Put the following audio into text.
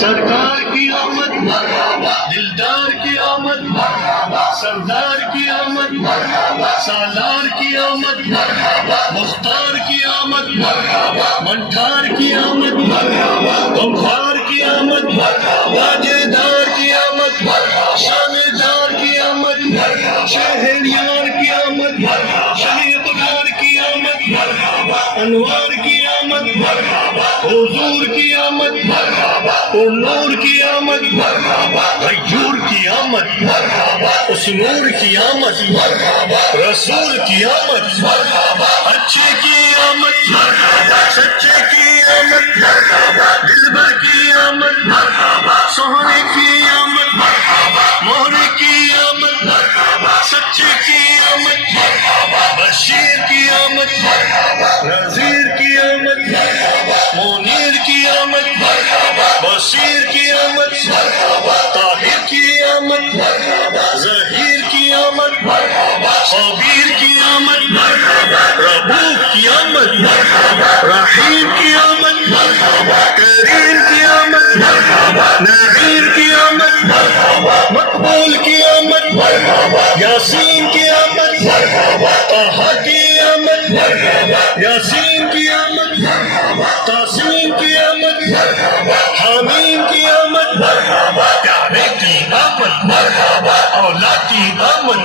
سرکار کی آمد، دلدار کی آمد، سردار کی آمد، سالار کی آمد، مختار کی آمد، منٹھار کی آمد، غمخوار کی آمد، تاجدار کی آمد، شاندار کی آمد، شہریار کی آمد، شہیدار کی آمد، انوار کی آمد، حضور کی آمد، نور کی آمد، غیور کی آمد، اس نور کی آمد، رسول کی آمد، اچھے کی آمد، سچے کی آمد، دلبر کی آمد، سوہنے کی آمد، مہرے کی آمد، سچے کی آمد، بشیر کی آمد، نذیر کی آمد، منیر کی آمد، بصیر کی آمد، طاہر کی آمد، ظہیر کی آمد، خبیر کی آمد، رؤوف کی آمد، رحیم کی آمد، کریم کی آمد، نعیم کی آمد، مقبول کی آمد، یاسین کی آمد، طہ کی آمد، یاسین کی آمد، تاسین کی آمد، حامیم کی آمد، پیارے کی آمد، اولا کی آمد،